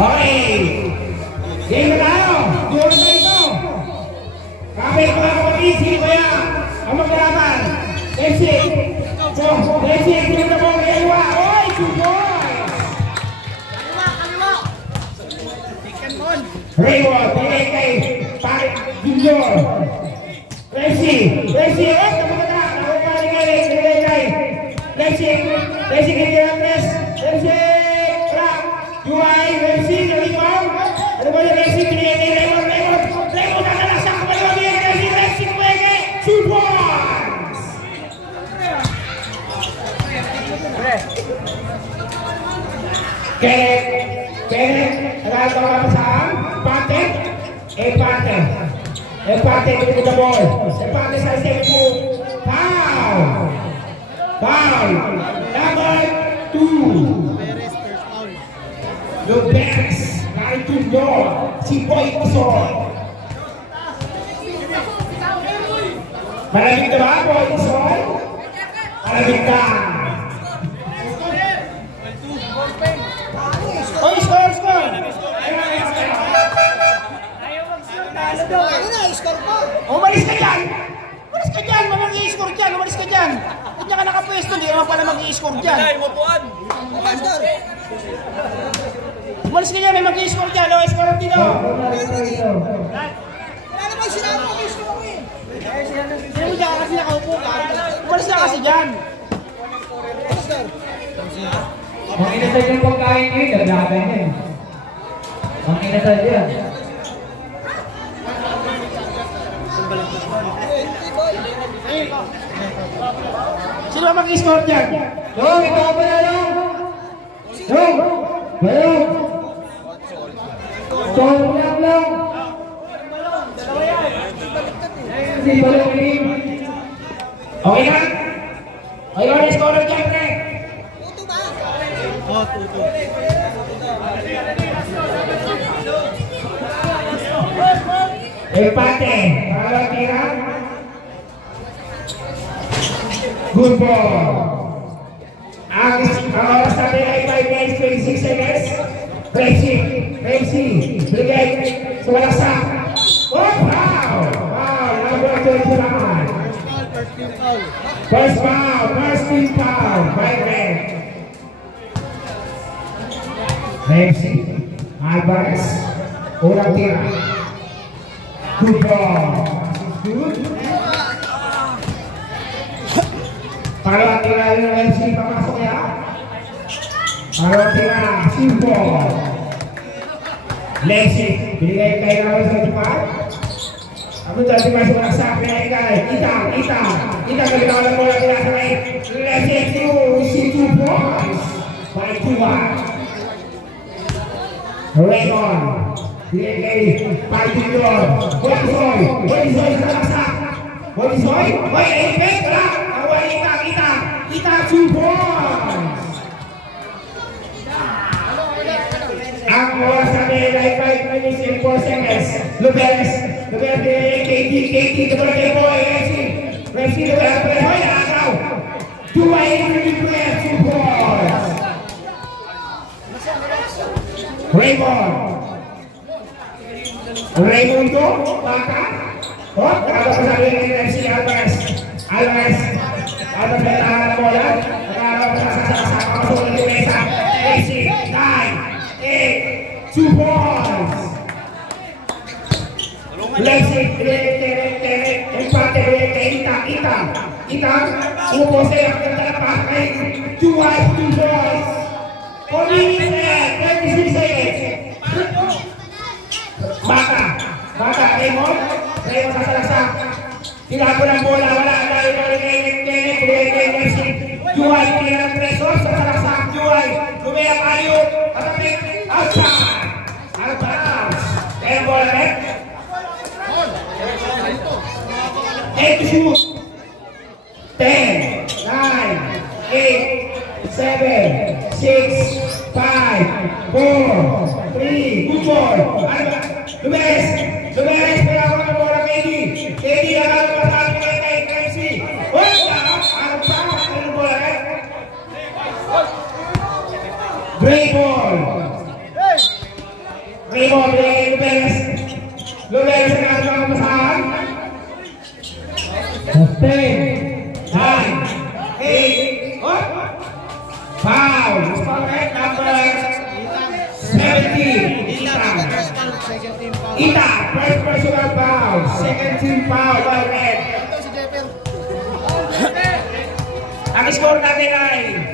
Okay. Game na tayo. Duwan na ito. Kapit ko ako mag-easy. Kaya ang magkalaban. FC. So, FC. Game na po. Kaya oy, suboy. Raymond. Tingay kay Parik Junior. Rexy. Rexy. Rexy kaya Andres. Rexy. Juai, Rexy, Raymond. Ano ba yung Rexy? Pinigay kay Raymond. Raymond nakalasa. Kapaliwag yung Rexy. Rexy kumenge. 2 points! Kenneth. Nagkakaroon ka pa saan? Empate. Empate with the ball. Empate sa step 2. Foul. Number 2. Lopez. Kay Junior. Si Boy Usoy. Malamig na ba, Boy Usoy? Malamig ka. Oy, score! Umalis ka dyan! Mamang i-score dyan! Umalis ka dyan! Ba't niya ka nakapwesto? Hindi naman pala mag-i-score dyan! Umalis ka dyan! May mag-i-score dyan! O, score dito! Wala naman sinabi mag-i-score mo eh! Hindi ka kasi nakaupo ka! Umalis ka kasi dyan! Ang inasal yung pagkain nyo yun, naglagan yun. Ang inasal yun. Sino ba mag-i-score dyan? Dong, ito ka pala lang! Dong! Balong! Score lang! Si Balong Lim! Okay na? Ayaw na score dyan, pre! Tuto. Empate. Para tira. Good ball. Ang oras natin ay 5 minutes 26 seconds. Pepsi. Brigay. Sumalasa. Oh, foul. Number 29. First team foul. 5 minutes. Pepsi. Alvarez. Unang tira. Good ball. Good. Para tira ng MC papasok ya. Para tira. Simple. Lexi. Binigay kay Raul sa depan. Ako dati masuk na sa pinay kay. Ita kagitaw ng bola tira sa kay. Lexi si 2 points. By 2-1. Raymond. Binigay kay Junior. Boysoy sa lasak. Boysoy. Epek lah. Awal kita 2 points. Ang bola sa Belay 5 minutes and 4 seconds. Lopez KT kepada kay Boy. Rexy Lopez. Boy agaw. 2 players 2 points. Raymond to, baka. Oh, nakaba pa sabi ng MC Alvarez na bola. Nakaba pa sa kapasokan ng mesa. 8, 9, 8, 2 points. Lexi, empate Ita, umupose ang talapak kay Juway 2 points. 26 seconds. Baka, Raymond sa salasa. Tinapo ng bola, wala. Juway, tinang preso sa salasa. Juway, lumayang ayot. Patapit, outside. Out of bounds. Kaya bola rin. 8 to shoot. 10, 9, 8, 7, 6, 5, 4, 3, good ball. Lumayas, kaya ako ng bola KD, nakala pa sa akin kay KFC. Wala, ang bola rin. Gray ball. Gray ball, Luberes. Luberes ang ating masahan. 9, 8, foul. Foul right number 17. Ita, first personal foul. Second team foul by red. Ang score natin ay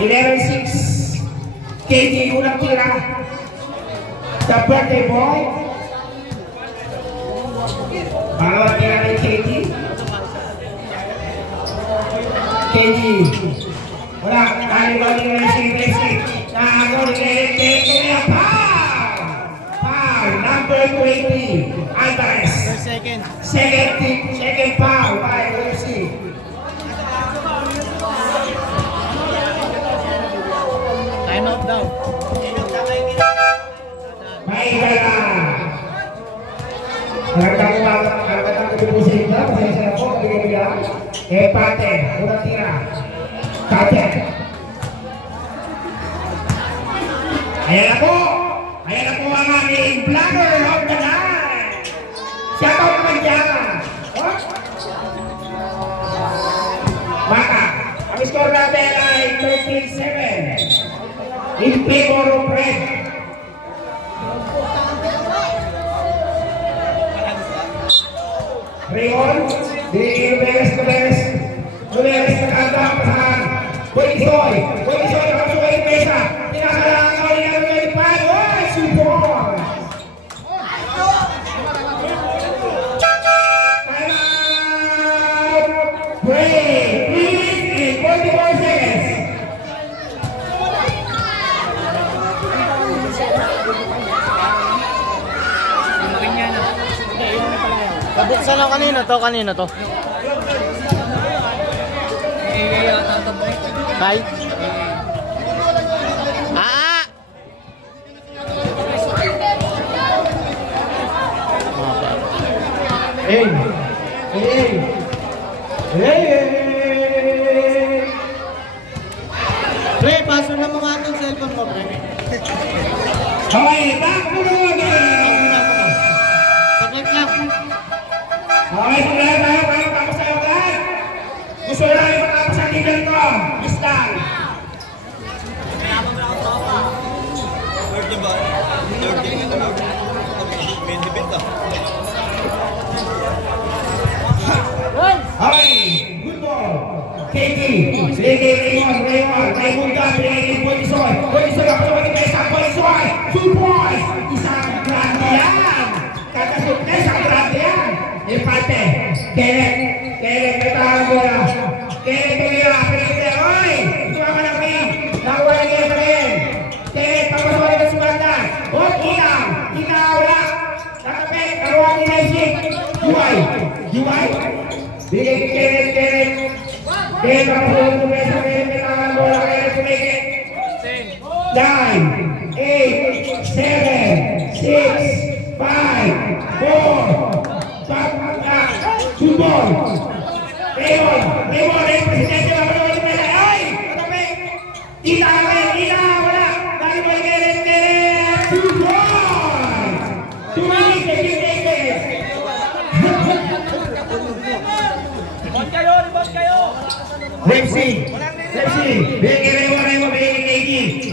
11-6. KG, unang tira. The birthday boy. Pangalawang tira ni KG. KG. Wala, kali-bali na si Messi. Nakago ni KG. Foul. Number 20. Alvarez. Second foul by UFC. Time out daw. Baik, Agak kebutuhan kita, saya kok bilang, empate, udah tira, kaget. Ayan ako ang aming vlogger of the night. Siapa naman dyan? Maka, ang score natin ay 13-7 in favor of red. Rayon, di Luberes nakagawang pasahan. Boy Isoy, nakasuka yung pesa. Tinakalangan ka ulit ang nalipad. Oy, support! Time out! Break! 3 minutes and 44 seconds. Kabuksan lang kanina to. Hi. Pre, paso na mga atong cellphone mo, pre. Okay, back to the game. Saklit lang. Okay, paglayo tayo para makapasayo lahat. Gusto lang yung makapasandigan ko. Istan. Okay, good ball. KG, Raymond, Boy Isoy, nakasama ni Pesa, Boy Isoy, 2 points, isang grande yan. Kakasut na isang grande yan. Empate, Kenneth, natahan mo na. Kenneth, tumira, pinakita, oy, sumama na kayo, nakuha na kayo pa rin. Kenneth, pagpasukin ka sumanda, hot, ina, wala, nakapit, nakuha ni Naisik, UI, bigay kay Kenneth, pagpasukin mo Pesa, natahan mo na kayo, tumikit. 9, 8, 7, 6, 5, 4, Sumbol. Rayon, presidente ng mga mga ay! Katabi! Ina, wala! Dahil mo Kenneth! Sumbol! Tumalik sa Kenneth! Ribot kayo! Repsi! Bigay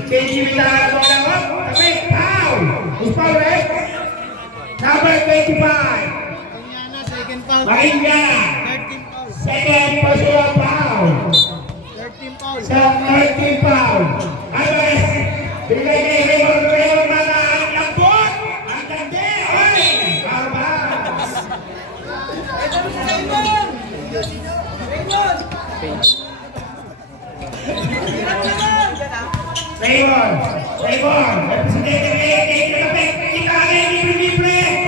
KG minta bola mo! Katabi! Foul! Is foul, right? Number 25! Maringga, second personal foul. 13 foul. Alvarez, bigay kay Raymond mga lambot. Ang ganda, oy! Alvarez. Raymond, representative kay Kalapit. Kita kagay, libre.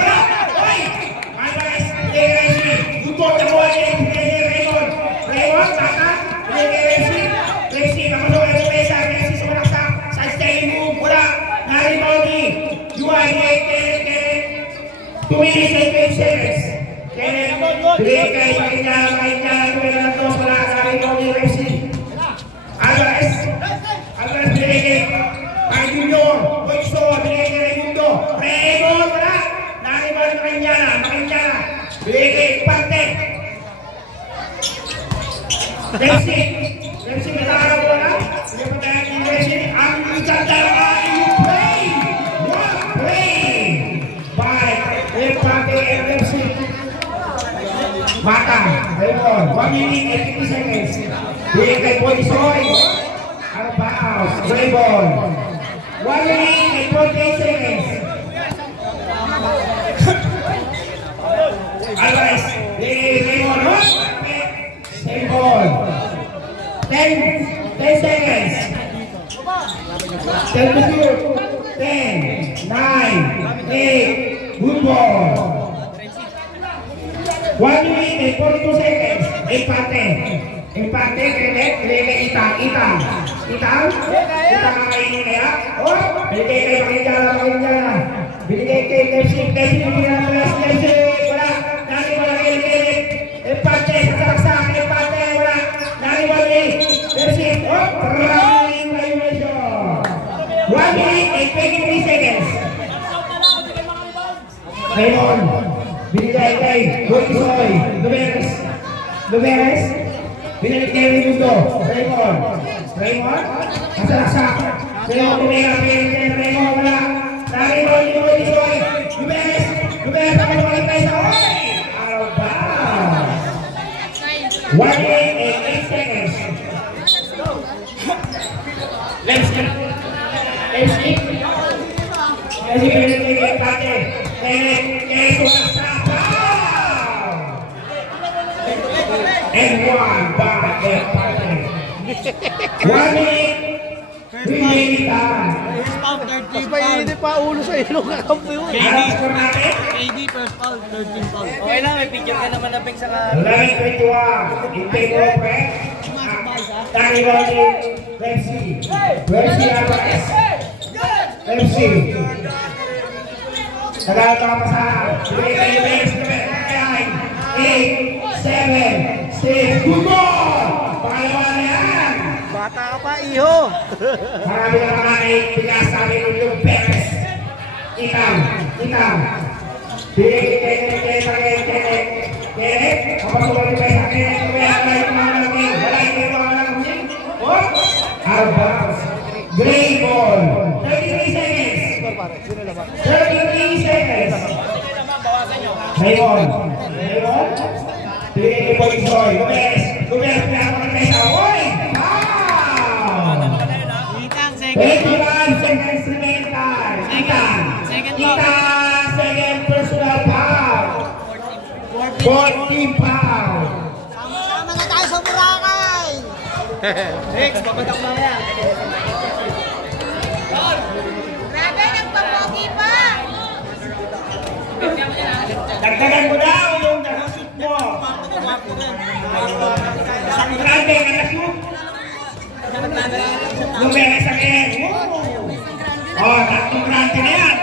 Oy! Alvarez, Good Raymond, saka, Rexy, kamasok ang pesa, Rexy sumalaksak, sa stay move, wala, naribaw ni, UI, tumilis sa 5 seconds, bigay kay Pagkita, wala, naribaw ni Rexy, Alvarez, bigay you play! What a play! By Empate LFC. Mata, Raymond, 1 minute and 50 seconds. Bigay kay Boy Soy. Out of bounds, Raymond. 1 minute and 48 seconds. Alvarez, Raymond, same ball. 10 seconds. 10 to shoot. 10, 9, 8, good ball. 1 minute and 42 seconds. Empate. Empate, Krele, Itang. Itang kakainin kaya? Oh, binigay kayo Pakindala. Binigay kayo Kepsi, binigay ng Kepsi. Wala. Nani wala Kepsi. Empate, sasaksak. Empate, wala. Nani wala Kepsi. Oh, running violation. 1 minute and 23 seconds. Raymond. Binigay kay Boysoy, Luberes, binalik kay Raimundo, Raymond, nasalaksak, Raymond, Raymond, wala, Raymond, Boysoy, Luberes, ako balik tayo sa oy! Out of bounds. 1 minute and 8 seconds. Let's skip. Kasi binalik kay Pate, kay Suasa. And one by the partner. 1 minute, remaining time. Mas mainit pa ulo sa ilong kakampi yun. KD first foul, 13 foul. Okay lang, may picture ka naman na sa 11:21. In favor of Red. Danny Rodney, Pepsi Alvarez. Pepsi. Nagkakapasahan. 8, 7, 6, good ball! Pangalawa na yan! Bata ka pa, iho! Marami na mga bigas sa amin ng Perez. Itang. Bigay kapag sumali kayo sa akin, wala yung mga laging. Oh! Out of bounds. Gray ball. 33 seconds. 33 seconds. Raymond. Bigay kay Boysoy. Luberes, pinakapalit kayo sa oy! Wow! 21 seconds remain time. Itang, second personal foul. 14 foul. Sama na tayo sa Boracay! Next, papatak lang yan. Grabe, nagpapogi pa! Dagdagan mo daw yung nakashoot mo. Isang grande na nakashoot. Luberes again. Oh, tatlong grande na yan.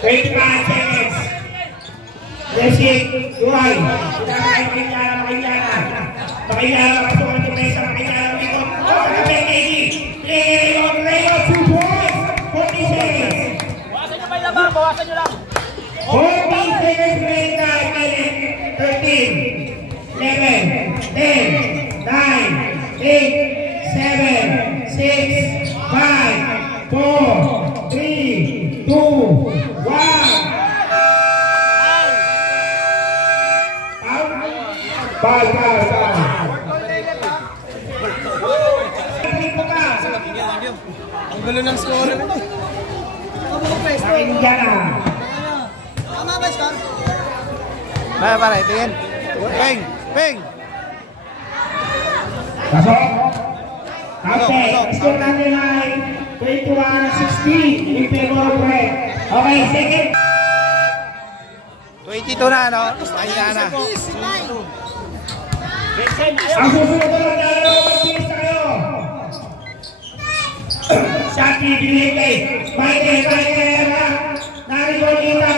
25 seconds. Jesse, Duhay. Makainyana. Makasukan yung mesa. Makainyana. Oh, nakapay KD. Rayon, 2 points. 40 seconds. Bawasan nyo lang. 40 seconds remain time. 13, 11, 10, 9, 8, 7, 6, 5, 4, 3, 2, 1. Bye. Ang gulo ng score. Indiana. Tama ba, score? Pare, tingin. Peng! Pasok. Score natin ay 21-16 in favor of Red. Okay, second. 22 na, no? Ayun na. Ang susunod na magdalaw, mag-finish na kayo. Shaki, binigay kay Michael, narito kita.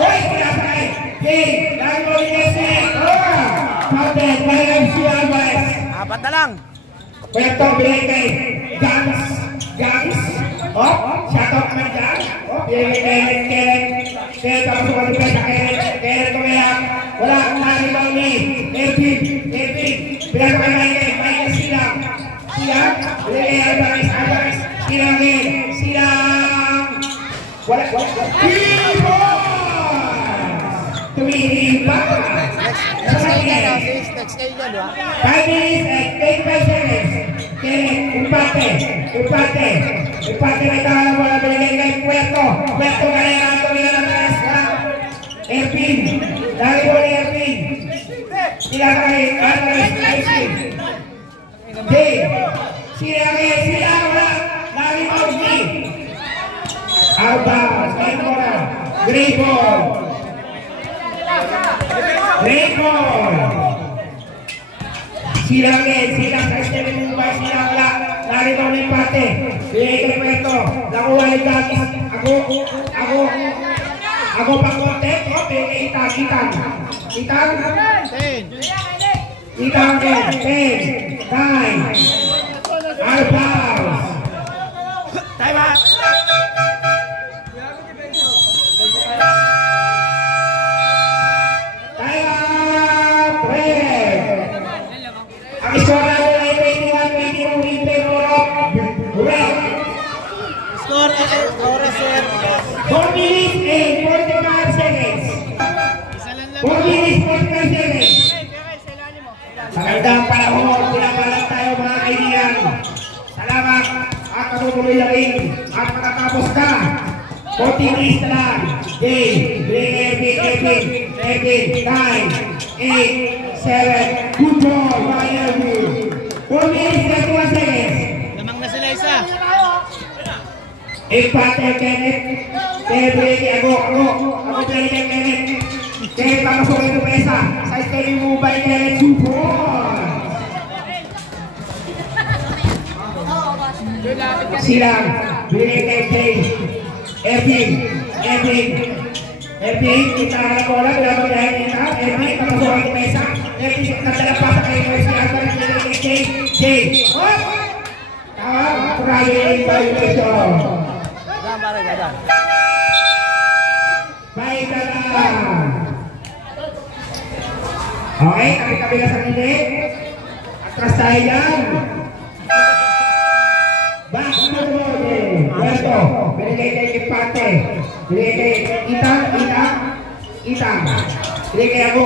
Hoy, pinapay. King, narito kita. Captain, by MC Alvarez. 4 na lang. Pwede binigay kay Gangs. Oh, shout out naman dyan. Oh, binigay kay Kaya tapos sumalipay sa Kenneth Tumaya. Wala kang narito ni Ervin. Pinapay kay Michael Silang. silang. Alvarez. Silang din. Silang. Wala. Tumihimpa. Next kayo yan, next kayo yan, ha? 5 minutes and 25 seconds. Empate may tawanan mo na binigay kay Puerto Galera, Antonio Andres, Erpin, dali mo ni Erpin. Sila kay Andres, sila wala, dali mo ni Alba, Grey ball. Silang sa Esteban Mumbai, silang wala. Narito ang empate. Binigay kay Puerto. Nakuha ni Gagis. Ako pang konti. O, binigay Itang. 10, 9, Albaw. Time out. Ang iskora mo ay 21-22 in favor of Red. Score, oras, sir. 4 minutes and 45 seconds. 4 minutes 45 seconds. Magandang panahon, pinapalat tayo mga kaibigan. Salamat at patutuloy na rin. At matatapos ka. 40 minutes na lang. Ervin, 9, 8, 7, good ball, mga Ervin. 4 minutes, 31 seconds. Lamang na sila isa. Empate, Kenneth. Ako pwede kay Kenneth. Kenneth, papasok ito pesa. Sa Esteban Mumbai, Kenneth, support. Silang, binigay kay Ervin, kita na bola, bila magdahil kita. Ervin, papasok ito pesa. Ervin, nagdalapasa kay Mercy Alvarez, binigay kay Jay. Tawa, trying violation. Gadan. Baik dalam. Oke, kami langsung ini. Atas sayang. Bagus Puerto, binigay kay Pate. Binigay kay Itang. Binigay ako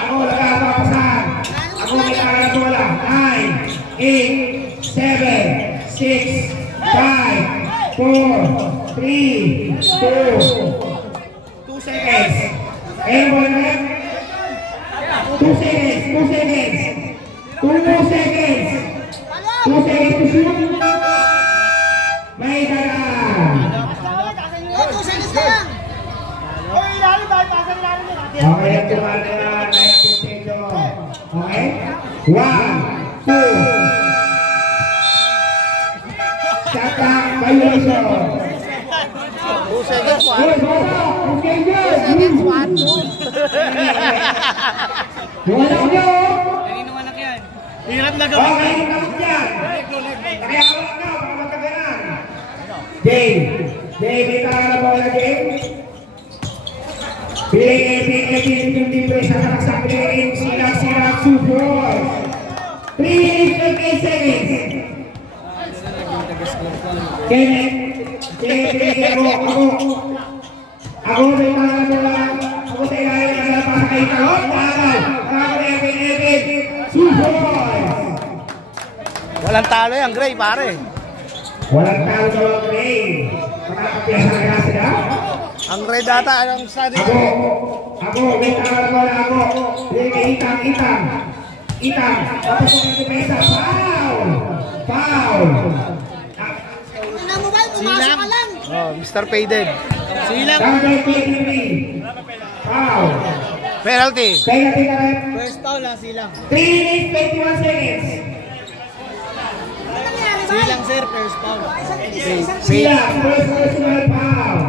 nagpapasan. Ako may kalat wala. 9, 8, 7, 6, 5, 4, 3, 2 seconds. Ayan mo na. 2 seconds. 2 more seconds. 2 seconds to shoot. May dalang. Okay, ang tumahan na okay? 1, 2. Shutdown violation. 2 seconds, 1. Hirap na gawin. Okay, hirap yan. Nakihawak na, baka matagalan. Dave, may tara na bola, Dave. Pinipin yung libre sa nakasang pinipin. Silang, support. 3 minutes and 8 seconds. Kenneth, ako may tara na bola. Ako sa ilalim na nalapasa kay Talon. Ako support. Walang talo yan, Gray, pare. Walang talo sa mga Gray. Makakapiyasa na kaya sila. Ang Gray data, anong study? Ako, may talo ko na ako. Itang. Tapos ko ng defensa. Foul. Silang. Oh, Mr. Payden. Silang. Number 23. Foul. Penalty. Penalty na rin. First foul lang, silang. 3 minutes, 21 seconds. Silang, sir, first foul. Silang, first personal foul.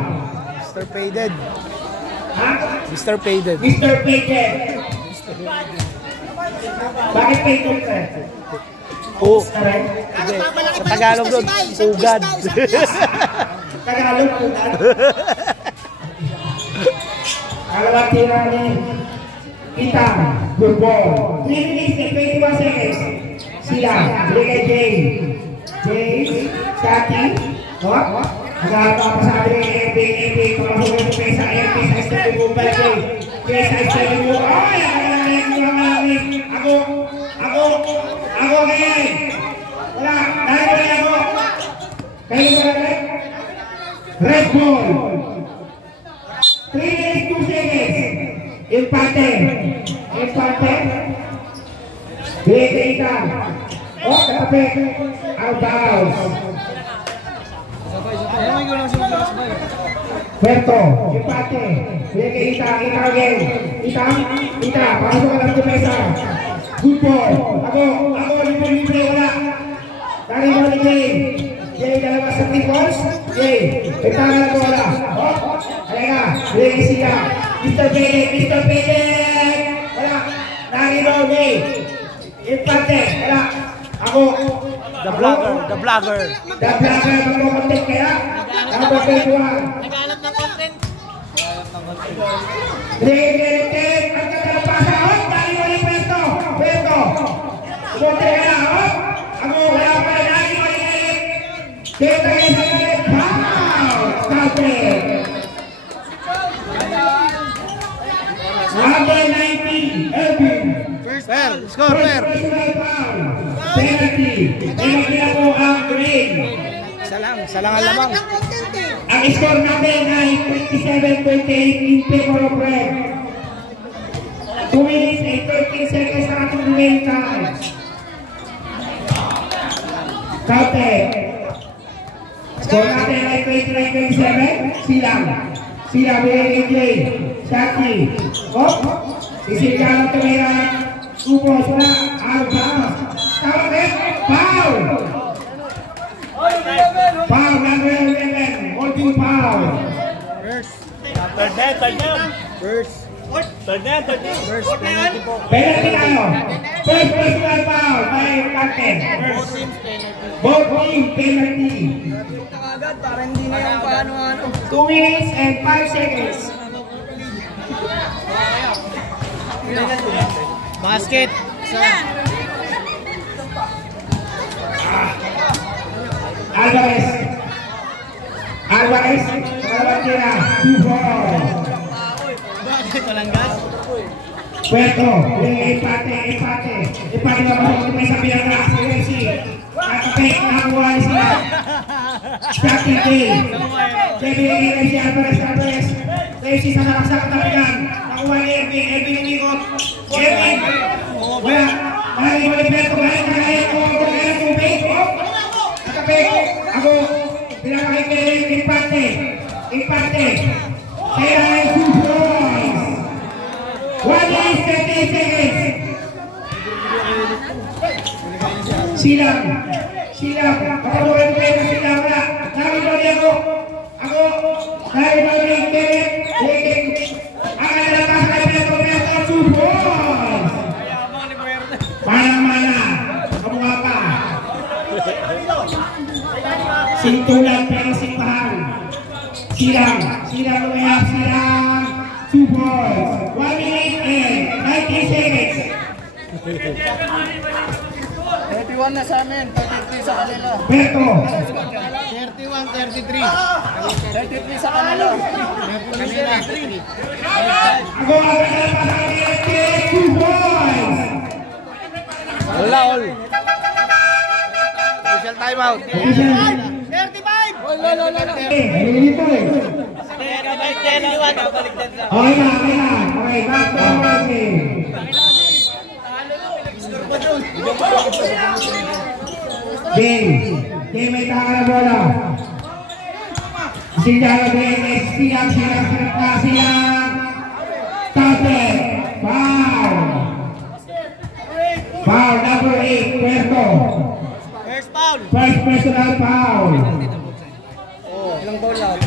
Mr. Payden. Ha? Mr. Payden. Mr. Payden. Bakit Payden, sir? Oo. Correct? Sa Tagalog doon, Ugad. Tagalog, Ugad. Kalawang tira ni Itang. Good ball. 3 minutes and 21 seconds. Sila, bigay kay Jay. Jay, Shaki, nagkakapasabi ng FB, pagkakasukin ko kayo sa FB, sa step yung mobile Jay. Jay, sa step yung mobile. Ay, ako, kaya. Wala, dahil ako. Kayo ba rin? Red ball. 3 minutes, 2 seconds. Empate. Bigay katapit. Out of bounds. Puerto, empate. Bigay Ita again. Ita, pasok ka lang dumesa. Good ball. Ako, libre, wala. Dari mo ni Jay. Jay, dalawa sa tipos. Jay, bintang na wala. Halika, bigay siya. Mr. Pede. Wala. Dari mo, Jay. Empate, wala. Ako. The vlogger. Magpakontent kaya. Dapat kayo buwan. Naghanap ng content. Bigay, ang kakalapasa. Dari mo ni Puerto. Sumote ka na, Ako, wala pa rin. Dari mo ni Kita kayo sa galit. Wow! Stop it. Number 90, Elvin. Score. Penalty. Penalty ako ang green. Salang ang lamang. Ng content eh. Ang score natin ay 27-28 in favor of red. 2 minutes and 13 seconds ang ating remaining time. Counted. Score natin ay 29-27. Sila, BLJ, Shaki. Sisigyan ang tumira. Upos, wala. Out of bounds. Counted. Foul! Foul, number 11. Holding foul. Third down. Penalty tayo. First personal foul by captain. Both team penalty. 2 minutes and 5 seconds. Basket. Alvarez, Alvarez, 2-4. Puerto, empate na masok may sabi ang lakas ng UFC. Kakapit, nakakuha sila. Shaki Day. Kevin si Alvarez. UFC sa nakaksak na pigan. Nakuha ni Ervin umikot. Ervin, wala. Mahalin mo ni Puerto, mahalin ko. Kakapit, ako. Pinapakit empate. Kaya ay 2 points. 1 minute 30 seconds. Silang. Kapatuloy ko kayo na sila. Wala. Nakibali ako. Nakibali Kevin. Ang nalapas na Puerto. 2 points. Mana. Kamukha pa. Sintulan pero simbahan. Silang lumayap. 2 points. 1 minute and 19 seconds. 31 na sa amin, 33 sa kanila. Beto. 31, 33. 33 sa kanila. Ako ang nalapas 2 points. Wala, all. Official timeout. 35! Wala. Nililito eh. Okay na. Back to Jay, may taka na bola. Silang. Tapos. Foul number 8, Puerto. First personal foul. Ilang ball lang?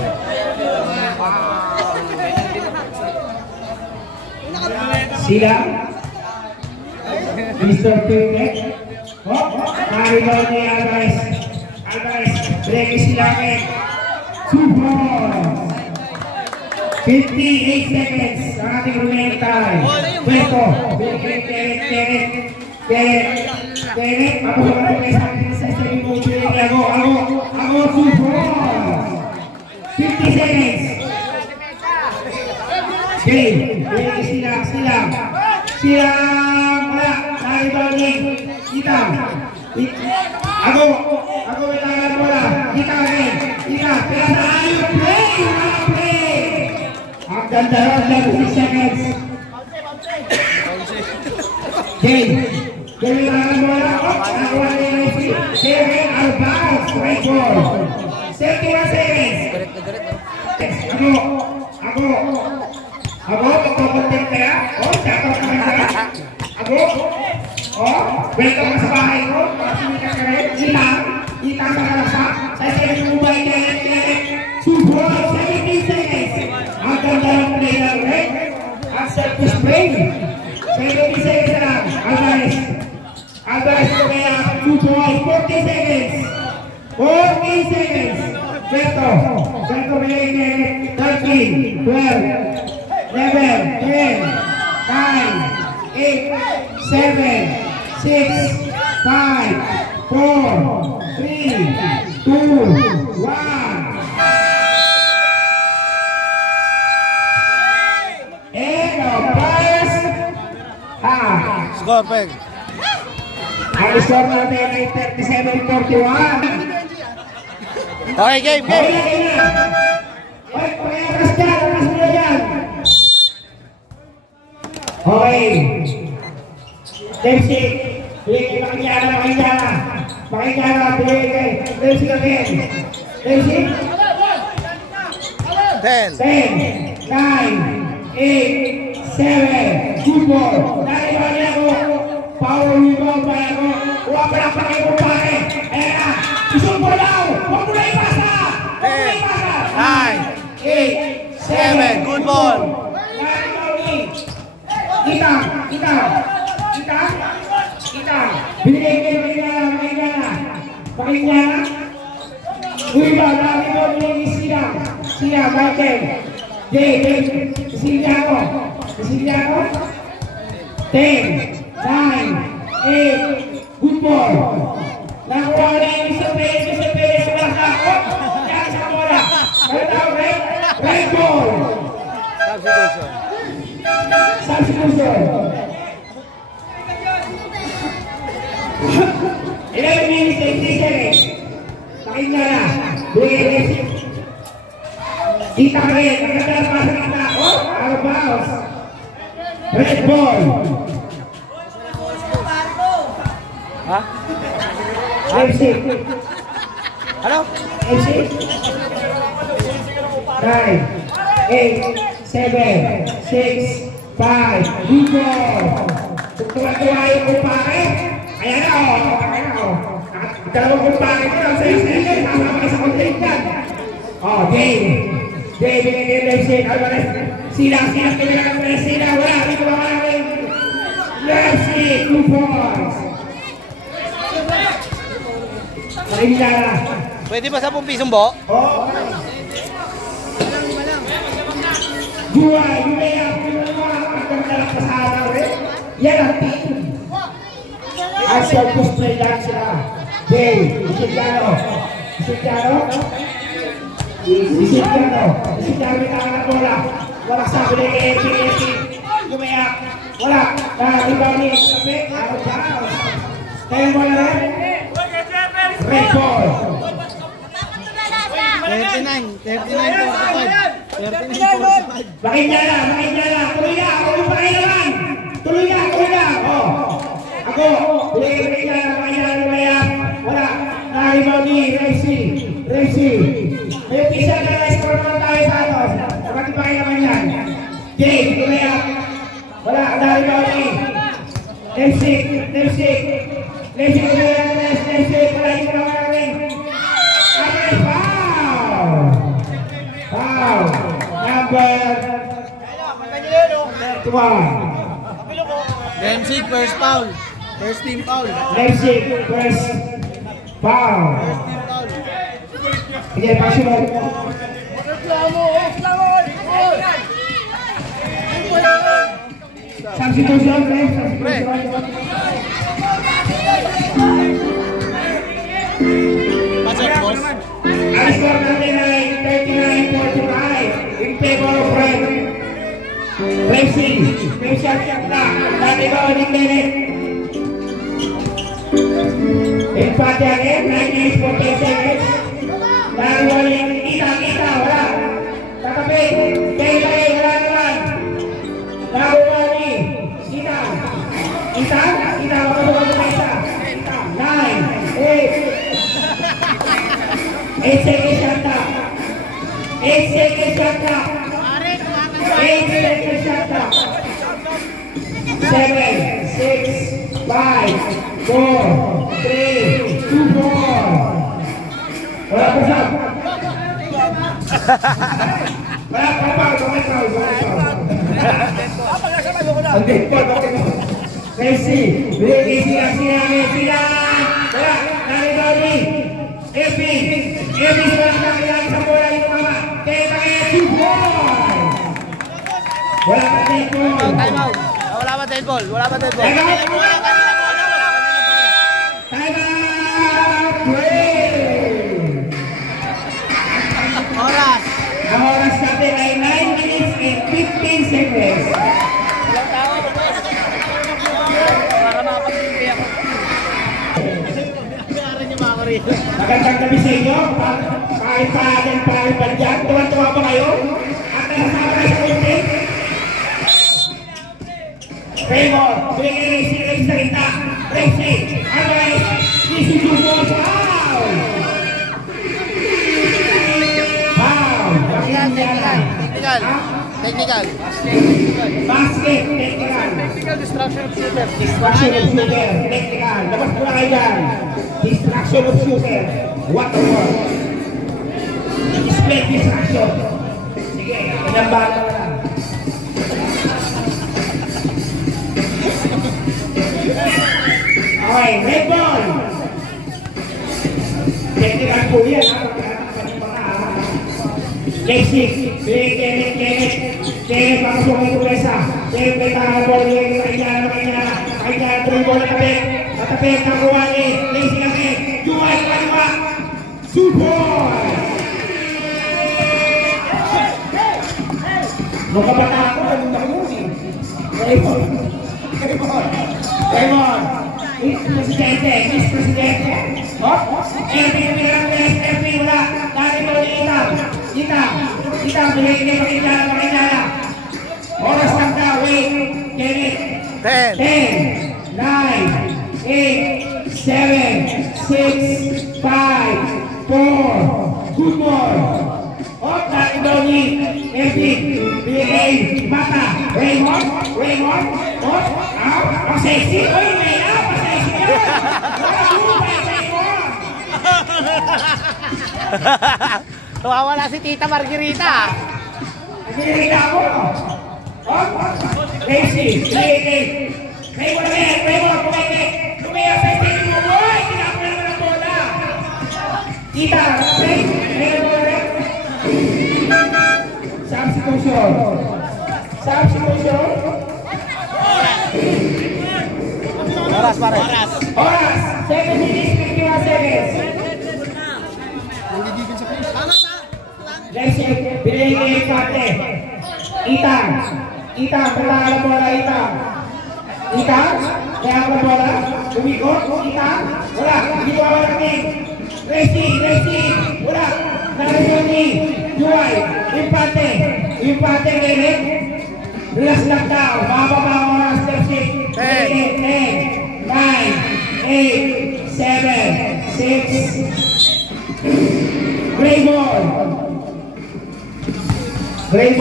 Sila Mr. Pimet. Narigaw ni Alvarez, break sila ngayon. 2 points. 58 seconds ang ating remaining time. Puerto, Keret. Kaya, ako sa mga sa akin sa sabi mo, ako, 2 balls. 50 seconds. Silang, wala, nakibawin, kita. Ako may tangan wala, kita, kaya sa ayaw, play. Ang ganda ron lang, 6 seconds. May tangan wala, nakakuha na yung IC. Kevin Albaz, right ball. 71 seconds. Ako, magpapuntin kaya? Shoutout naman kaya? Ako, welcome ka sa bahay ko, makasinikan ka rin, itang sa kalasa, sa isang mubay kaya, subol, 17 seconds, ang ganda ng play ng red, ang self-spray, 17 seconds na lang, Alvarez ko kaya, subol, 40 seconds, 40 seconds, Beto, may 13, 12, 11, 10, 9, 8, 7, 6, 5, 4, 3, 2, 1. And umpires half. Score, Peg. Ang score natin ay 37-41. Okay, game. Okay. Dempsey. Pakinggan. Dempsey again. Dempsey. 10. 10, 9, 8, 7. Good ball. Dahil ako. Power rebound pa ako. Huwag pa lang pakipupake. Isang ball daw. Huwag mo na ipasa. 9, 8, 7. Good ball. Kita. Binigay kayo pakinggan. Uiba, dami ko binigay sila, Michael. Sila ako. 10, 9, 8, good ball. Nakuha na yung isang pwede sa lasa ako. Yan sa bola. Red ball. Substitution. 11 minutes and 3 seconds. Pakinggan na. Kita ka rin. Magandang pasa kita. Albaos. Red ball. Ha? MC. Ano? MC. 9, 8, 7, 6, 5. Good ball. Tuwa-tuwa yung kumpare. Ayan na. Dalawang kumpare ko lang sa isip. Kasama sa content yan. Jay, binigay Lefsey. Alvarez. Sila. Wala. Dito ba namin? Lefsey. 2 points. Pakinggan. Pwede ba 10 pisong bo? Buhay, ang ganda ng pasada rin. Yan ang team. Ang self-display lang sila. Jay, Isigliano. May tangan ang bola. Wala sabi na kay FPSC. Lumayak. Wala. Nakakibaw niya. Sabi, ako dyan. Kaya mo na rin. Red ball. 39, 45. Pakinggan na. Tuloy na. Ako. Pakinggan na. Wala. Nakakibaw ni Rexy. May pisa na score naman tayo sa atos. Nakatibay naman yan. Jay, tuloy. Wala. Nakakibaw ni Rexy. Foul. Number 31. Dempsey, first foul. First team foul. Leipzig, first foul. Sige, pasunod. Substitution. score natin ay 39-45 in favor of Red. Racing, may shot na. Dati ba ulit Bennett? Empate again, 9 minutes 14 seconds. Dahil ulit, kita, wala. Tatapit, tayo, wala naman. Nahuwali, kita, makasukan na isa. 9, 8 seconds shot na. 8 seconds shot na. 8 seconds shot na. 7, 6, 5, 4, 3, 2, 4. Wala pa siya. Wala pa. Ang dead ball, bakit mo? Messi, sila. Wala, nalibali. Epi, walang kakilala sa bola yung mama. Kaya shoot ball! Wala pa dead ball. Time out. Wala pa dead ball. Time out! Play! Oras. Ang oras natin ay 9 minutes and 15 seconds. Para mapag-ibig ako. Magandang gabi sa inyo. Kahit pa dyan. Tuwan-tuwa pa kayo? At nasama kayo sa kunti? Raymond, bigay Racing sa kita. Racing, Alvarez, Easy Jumbo, foul! Technical. Basket, technical. Distraction of shooter. Distraction of shooter, technical. Labas po na kayo dyan. Distraction of shooter. What the word? Display distraction. Sige, pinambala ka lang. Okay, red ball. Technical po yan, ha? Kenneth, pakasok ang kumesa. Kenneth, may tahabol, kanya, dribble na tapit, nakuha ni, Lazy kami, Juway, kaliwa, Super! Nung kabata ako, ganun na yun eh. Raymond, Miss Presidente, FP, wala, dati mo ni Itang, pakikala. Oras lang ka, wait, Kenneth. 10, 9, 8, 7, 6, 5, 4, good boy. Dati mo ni FP, BA, Mata, Raymond, sexy, may sexy ka. Tuwawala si Tita Margarita. Margarita ako. Lazy, Raymond, kumaya sa tingin mo, boy! Tinapon naman ang bola. Tita, Raymond, substitution. Oras, pare. Oras, 7 minutes, 51 seconds. Lazy, binigay empate. Itang, kailangan na bola, Itang, kaya ang bola, umikot, Itang, wala, hindi ko awalakin. Lazy, wala, narito ni Juway, empate, Kenneth, relax lang daw, mababa ang oras, 10, 9, 8, 7, 6, Raymond, 7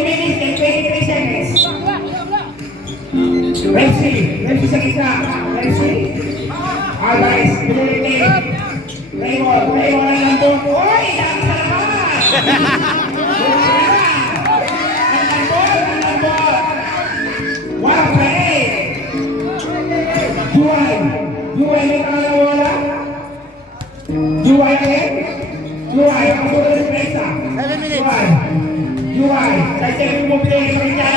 minutes and 23 seconds. Ramsey sa kita. Alvarez, pinuliti. Raymond ang nandun. Uy! Dami sa labas! Ang nandun! Wow, play! Juway, may wala. Juway, ang sulit sa pesa. 7 minutes. Juway, sa 7 mo pinay, kanya.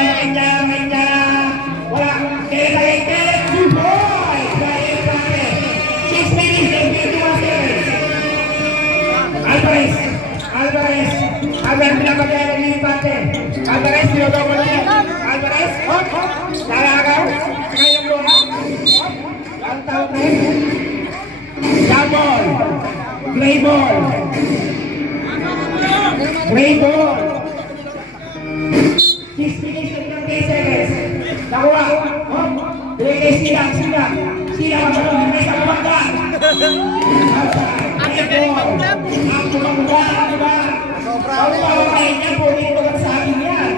Wala, kaya, Juway! Kaya, 6 minutes and 51 seconds. Alvarez, Ang tawag na yun. Double. Play ball. Play ball. 6 minutes and 30 seconds. Nakuha. Bili kay Silang. Silang may kakumangga. Play ball. Ang kumangga, diba? Ang kumangga niya po dito at sa akin yan.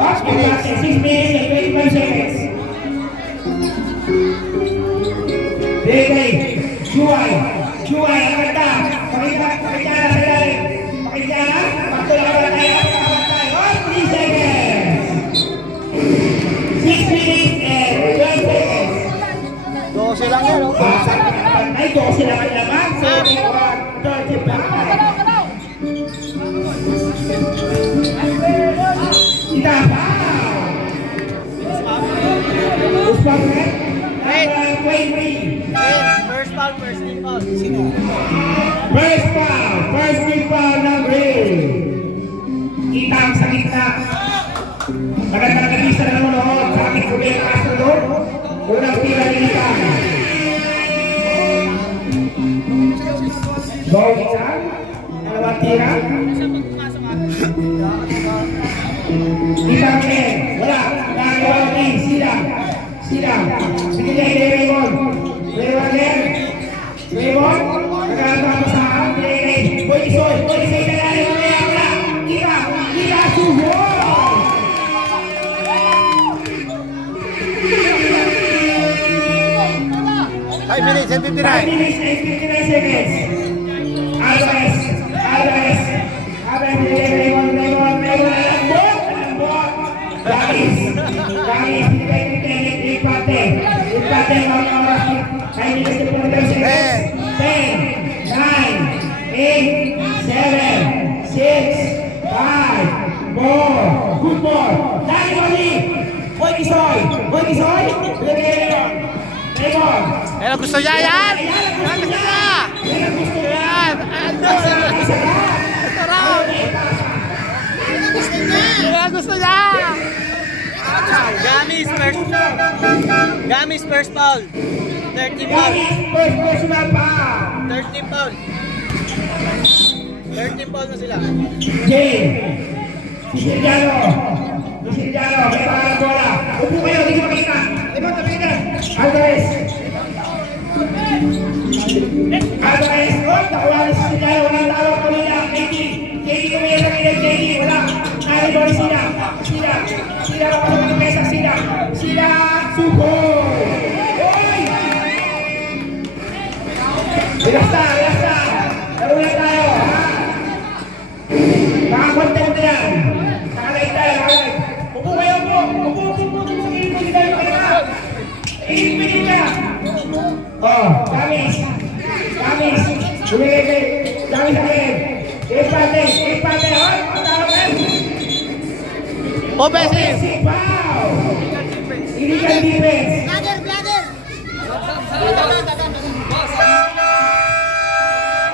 6 minutes and 25 seconds. Bili kay Juway, ang ganda. Pakita na sa lalim. Pakita na. Pagtulak na tayo. 3 seconds. 6 minutes and 12 seconds. 12 lang yan, oh. Ay, 12 lang ang laman. 35. Kita pa. Uspang na. First foul. First foul ng Ray. Kita ang sa gitna. Magandang nagisa na nanonood sa aking Rubén Castro. Unang tira ni Kita. Ball isa. Dalawang tira. Kita rin. Wala. Nagawa rin. Silang. Bigyan niya Raymond. Raymond. Nagkakatawa sa akin. Boy Isoy na lang. Kita. Suhol. 5 minutes and 59. 5 minutes and 59 seconds. Alvarez. Raymond. Gamis. Empate. Kain minutes and 45 seconds. 10, 9, 8, 7, 6, 5, 4. Good ball. Dali Mali. Boy Kisoy. Raymond. Ayan, gusto niya yan! Yan! Gusto niya! Gamis first foul. 13 foul. First personal foul. 13 foul. 13 foul na sila. Jay. Siciliano. May parang bola. Upo kayo, hindi ko makita. Alvarez. Takuha ni Siciliano. Walang tawag ko nila. KD kumira kaya KD. Wala. Naribol sila. Kapasok ng mesa. Sila. Sukoy. Oy! Bilasta. Laro na tayo. Nakakontent na yan. Nakalait tayo. Upo kayo po. Upo. Hindi tayo makita. Iipinin ka. Gamis. Gamis akin. Empate. Ang tawag yan. Offensive! Wow! Illegal defense. Bladder!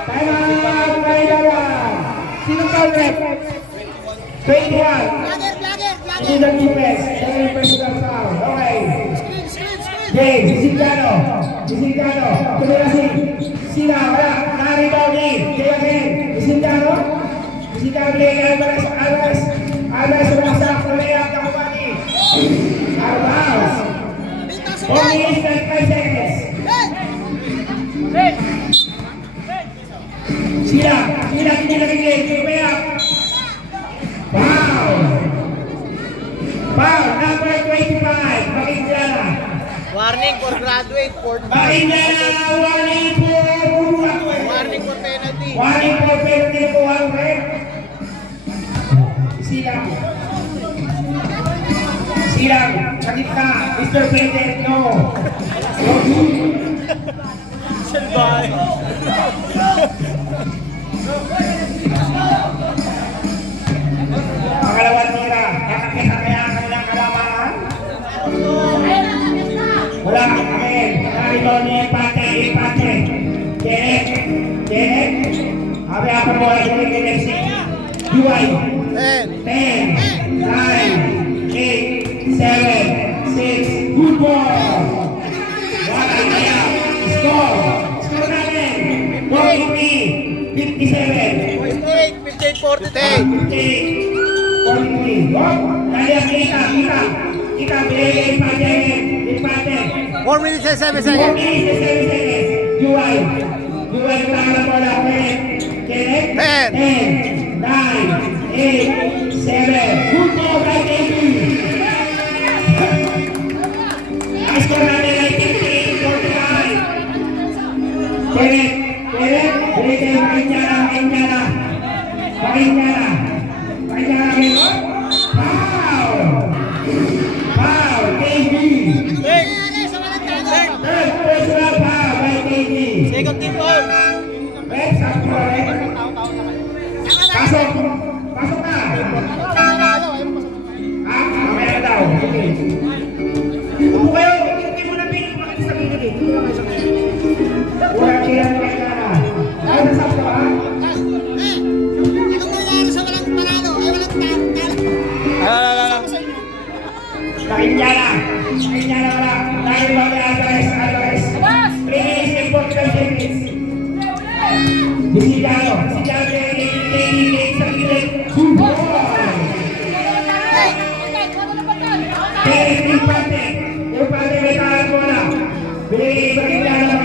Time out, Kaidara. Sinong foul rep? 21. Illegal defense. 7 personal foul. Okay. Game, Siciliano. Kumulasi. Sila, wala. Naribaw ni. Kaya game. Siciliano. Alvarez sumasak sa layup ng kumani. Alvarez. 4 minutes and 5 seconds. Sila kinilagay. Layup. Foul, number 25. Makinjala. Warning for graduate. Makinjala, warning for Warning for penalty. po, Alfred. Silang, sa gitna, Mr. President, no. Pangalawang tira, nakakita kaya ang kanilang kalamangan? Wala, akin. Naribaw ni Empate. Janet. Abi-apa mo ay gawin kay Lexi. UI. 10, 9, 8, 7, 6. Good ball. Wala kaya. Score natin. 43, 57. 58, 48, 43. Dahil kita. Kita, bilay empate. 4 minutes and 7 4 seconds. minutes and 7 seconds. Juway lang na bola. Kenneth. 10, 9, 8, 7. Good ball by David. Ang score natin ay 58, 45. Kenneth. Bilay kayo, Makinyana. Foul, David. Third personal foul by David. Second team foul. Pasok na. Mamaya daw. Okay. Upo kayo. Hindi mo na pinipakita sa gilid. Hindi mo na kayo sa gilid. Wala kaya na kaya. Ay, nasap ka ba? Makinyana wala. Dahil ba may Alvarez. 3 minutes and 45 seconds. Bisigano. Kay sa gilid. Subo. Kay Impante may kalat mo na. Makinyana.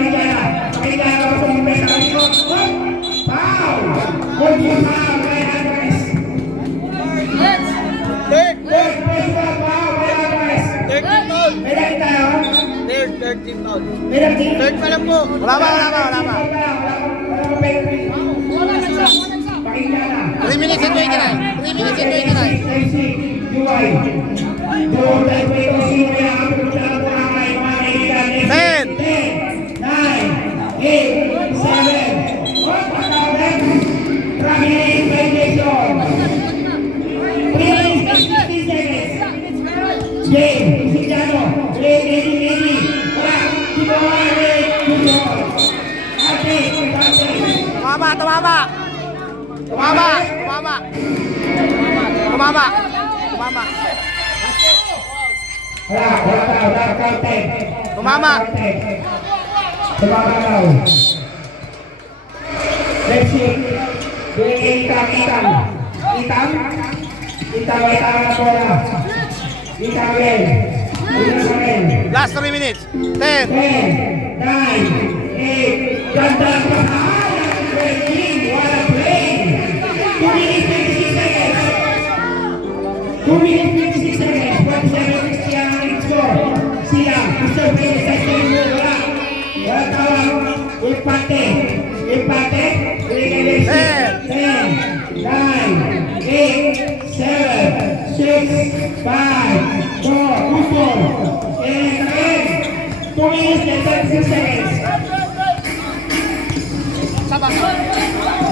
Makinyana sa mga sa kalikot. Foul. Good foul kay Alvarez. Third personal foul kay Alvarez. Third team foul. May nakita tayo? Third team foul. May nakita? Third pa lang po. Wala pa. Makinyana. 3 minutes and 29. 3 minutes and 29. 10, 9, 8, 7. Traffic violation. 3 minutes and 15 seconds. Game, Bisigano. Ready. Wala. Tumama daw. Let's see. Itam ay tama na bola. Itam rin. Last 3 minutes. 10. 10, 9, 8. Ganda ka. Wala play. 2 minutes 56 seconds. 2 minutes 56 seconds. 1-7-6 ang score. Sila. Gusto play sa score mo. Wala tawag. Empate. 10, 9, 8, 7, 6, 5, 4. Football. And again. 2 minutes and 36 seconds.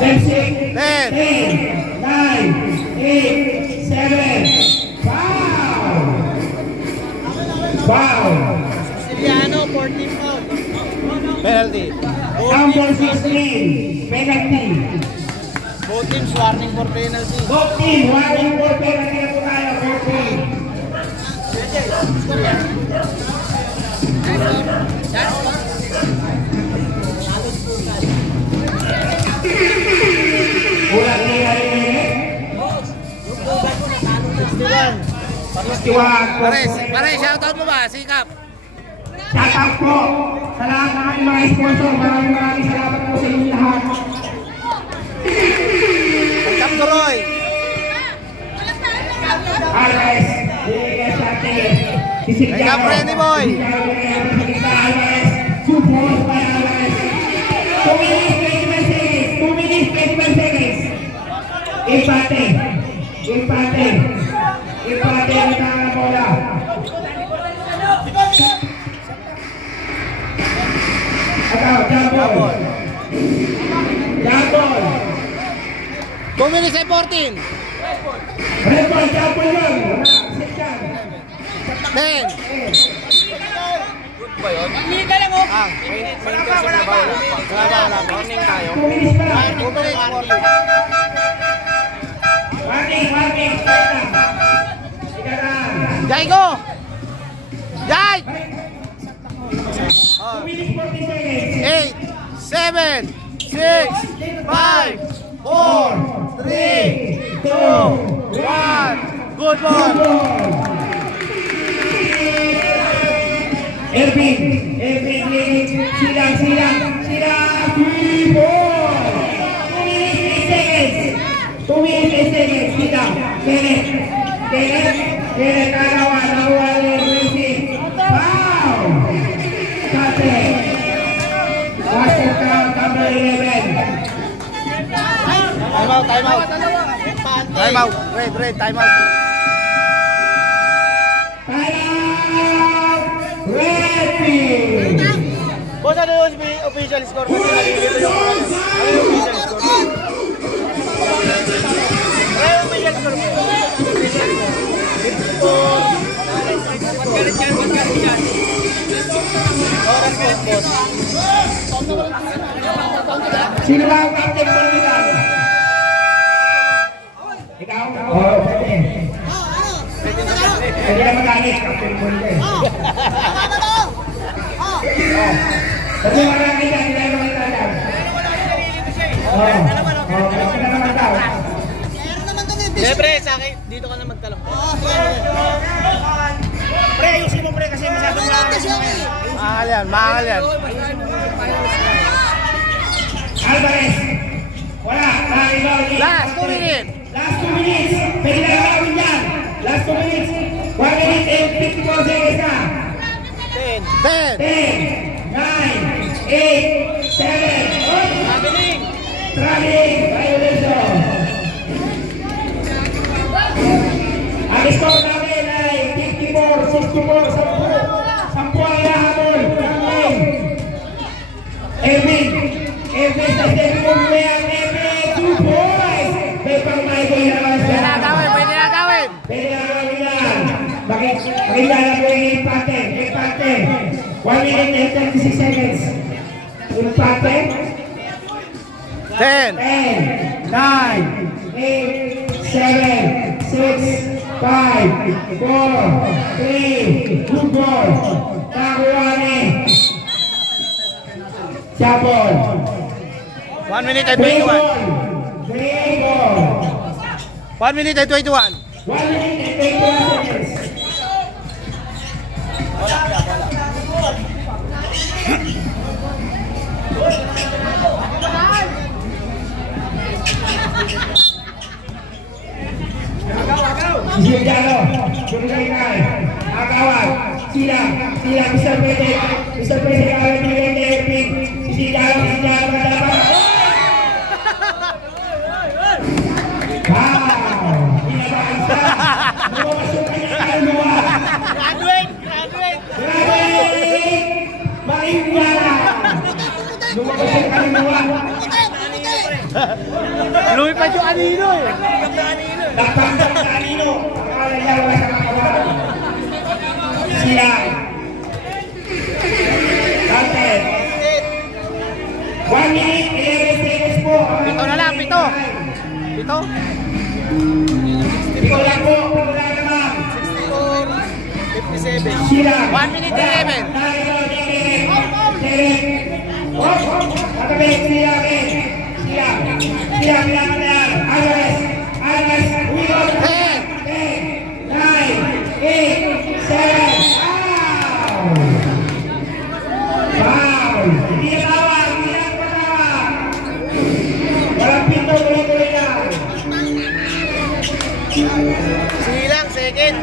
Let's see. 10, 9, 8, 7. Foul. Siciliano, 14 foul. Penalty. Number 16. Penalty. Both teams warning for penalty. Both team warning for penalty na po tayo. Ulang nila rin. Pare, shoutout mo ba? Sikap. Shoutout po sa lahat ng aking mga sponsor. Maraming salamat po sa inyo lahat. Welcome to Roy. Alvarez, Diego Santos, Welcome, Freddy Boy. Alvarez, support by Alvarez. 2 minutes 25 seconds. Empate ang tangan bola. Jambol. 2 minutes and 14. Red ball, jambol lang. 10. Hindi ka lang, oh. Wala. Warning tayo. 2 minutes pa lang. 2 minutes, warning. Warning. Jai, go! Jai! 2 minutes 40 seconds. 8. 7, 6, 5, 4, 3, 2, 1. Good ball. Ervin, silang, 3 ball. 2 minutes, 8 seconds, silang. Kenneth, kagawa, nakuha ni Lucy. Foul! Kate. Basket count, number 11. Time out. Time out. Red, time out. Ready! Boss, ano yung official score? Kasi nalilito yung official score? Ano yung official score? Oras po, boss. Sino ba ang captain mo nila? Ikaw? Oo, pwede. Pwede na magalit, captain mo nila. Pwede marami ka, hindi na naman talang. Oo, pwede na naman daw. Pre, sa akin, dito ka na magtalong. Pre, ayusin mo pre kasi masyadong Mahal yan. Alvarez, wala, Last 2 minutes. Last 2 minutes, pwede na gawin yan. Last 2 minutes, 1 minute and 54 seconds na. 10. 10, 9, 8, 7, traveling, violation. Ang score namin ay 54, 64, 10 ang nahabol. Ervin sa second way ang Ervin, 2 points. May pang Michael na naman siya. Pwede na gawin. Pwede na gawin yan. Pakita na po yung empate. 1 minute and 36 seconds. Empate. 10. 10, 9, 8, 7, 6, 5, 4, 3, good ball. Nakuha ni Chapon. 1 minute and 21. 3 ball. 1 minute and 21. 1 minute and 21 seconds. Sisiljano, Jurgaikai, Agawat, Silang, Mr. President, Agawat Jurgen Ervin, Sisiljano, Kadapat. Wow! Pinabangsa! Lumabasukan niya tayo luwa! Graduate! Maingga! Lumabasukan niya luwa! Lumipad yung anino eh. Nagpanggang na anino! Akala niya wala sa kakawan! Silang! Content! 1 minute, 11 seconds po! Pito na lang, pito. Pito lang po, pito lang naman! 57. Silang! 1 minute 11. Katabik, silang! Silang bilang na yan! Alvarez! Uyo! 10, 9, 8, 7, Wow! Hindi na tawag! Walang pinto, tuloy-tuloy lang! Silang, second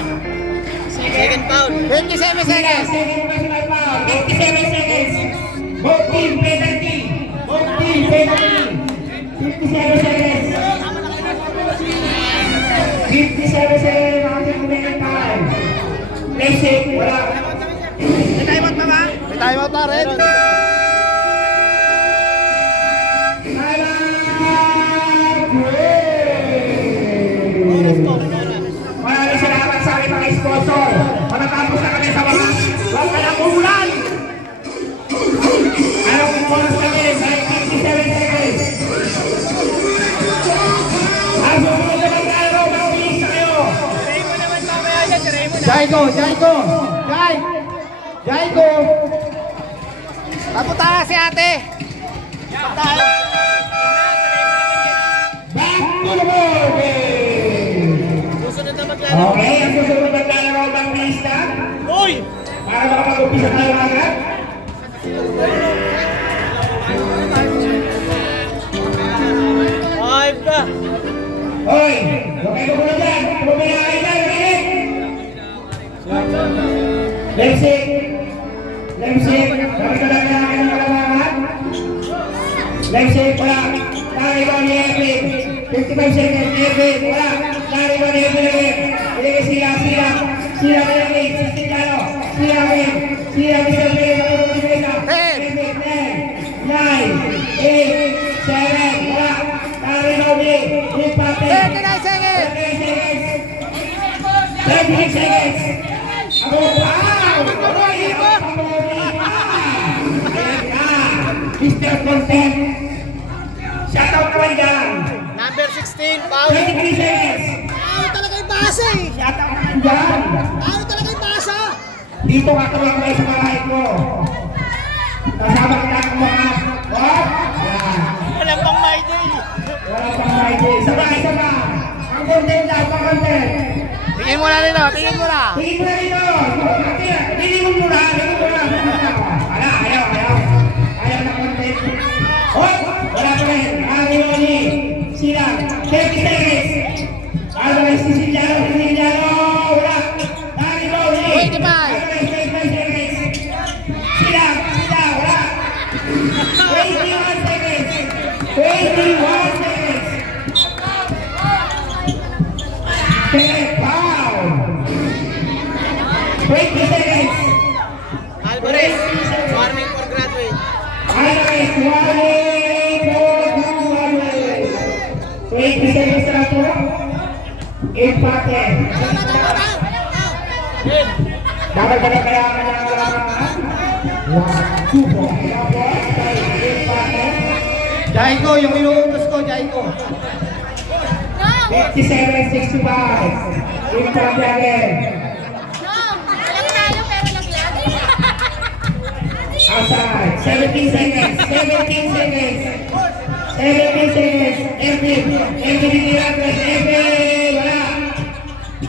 foul. 57 seconds. Second personal foul! 57 seconds! Both team penalty! 57 seconds! 57 seconds ang ating remaining time. Let's see, wala. May time out pa ba? May time out na rin. Maraming salamat sa aking mga sponsor. Matatapos na kami sa mga huwag ka ng umulan. Anong oras kami? 57 seconds. Ang sumunod naman tayo, mag-uwilis na kayo. Raymond naman mamaya dyan, si Raymond. Tapunta na si ate. Back to the ball game. Susunod na maglalaro. Okay, ang susunod maglalaro ng lista. Uy! Para makapag-umpisa tayo agad. Five ka. Hoy, huwag kayo muna dyan. Bumaya kayo dyan, Rick. Lemsik. Bakit ka lang kailangan ng kalamangan? Lemsik, wala. Taribo ni Epic. 55 seconds, Epic, wala. Taribo ni Epic. Ilagay sila. Sila ni Epic. Sistikano. Sila Epic. Sila ni Epic. Epic, 9, 8, 7, wala. Taribo ni Epic. 39 seconds. 36 seconds. Ako, wow! Mr. Content. Shoutout naman dyan. Number 16, Pau. 23 seconds. Ayaw talaga yung basa eh. Shoutout naman dyan. Ayaw talaga yung basa. Dito ka tuloy kayo sa bahay ko. Kasama kita ng mga... What? Yan. Walang pang my day. Wala pang maigi. Sama. Ang content daw, pang content. Tingin mo na rin o, tingin mo na. Tingin mo na rito. Lilingon mo na. Ayaw na content. Oh, wala pa rin. Arioni. Sila. 30 seconds. Alvarez, Siciliano. Wala. Arioni. 25. Alvarez, 35 seconds. Sila. Wala. 21 seconds. 21 seconds. Wow. 20 seconds. Alvarez, warning for graduate. Alvarez, 20 seconds na ito. Empate. Dapat ba na kaya ka ng kalamangan? 1, 2, 4. Empate. Jaiko, yung inuutos ko, Jaiko. 57-65. Empate again. Outside. 17 seconds. 17 seconds. Empty Miracles. Wala.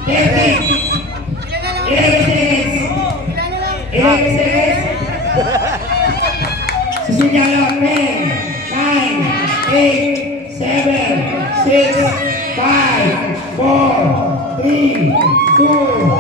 30. 11 seconds. 11 seconds. Siciliano. 10, 9, 8, 7, 6, 5, 4, 3, 2,